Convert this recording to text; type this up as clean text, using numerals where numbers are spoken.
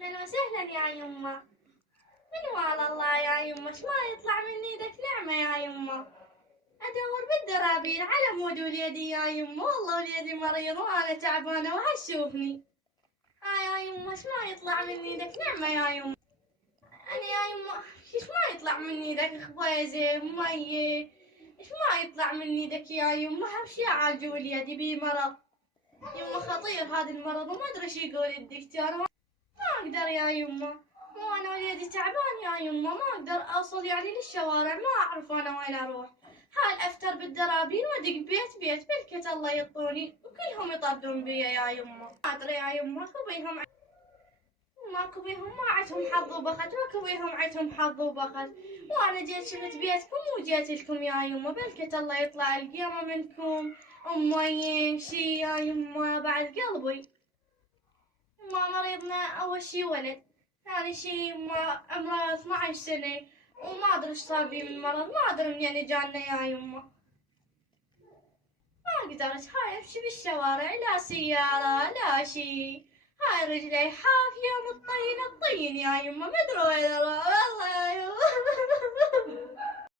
أهلا وسهلا يا يمه. منوال الله يا يمه، اش ما يطلع مني ذاك نعمة يا يمه. أدور بالدرابين على مود وليدي يا يمه، والله وليدي مريض وأنا تعبانة وهشوفني. يا يمه اش ما يطلع مني ذاك نعمة يا يمه. أنا يا يمه ايش ما يطلع مني ذاك خبيزة مية. ايش ما يطلع مني ذاك يا يمه، همشي أعالج وليدي بيه مرض. يمه خطير هذا المرض وما أدري ايش يقول الدكتور. ما أقدر يا يمه، وأنا وليدي تعبان يا يمه، ما أقدر أوصل يعني للشوارع، ما أعرف أنا وين أروح. حال أفتر بالدرابين وأدق بيت بيت بلكة الله يطوني وكلهم يطردون بيا يا يمه. ما أدري يا يمه، كبيهم ماكو بيهم، ما عندهم حظ وبخت، ماكو بيهم عندهم حظ وبخت. وأنا جيت شفت بيتكم وجيت لكم يا يمه، بلكة الله يطلع القيامة منكم. أمي شي يا يمه بعد قلبي. ما مريضنا أول شي ولد، ثاني شي ما عمره 12 سنة، وما أدري إيش صار بي من مرض، ما أدري منين جانا يا يمه. ما قدرت، هاي أمشي بالشوارع لا سيارة لا شي. هاي رجلي حافية مطينة الطين يا يمه، ما أدري وين أروح والله يا يمه.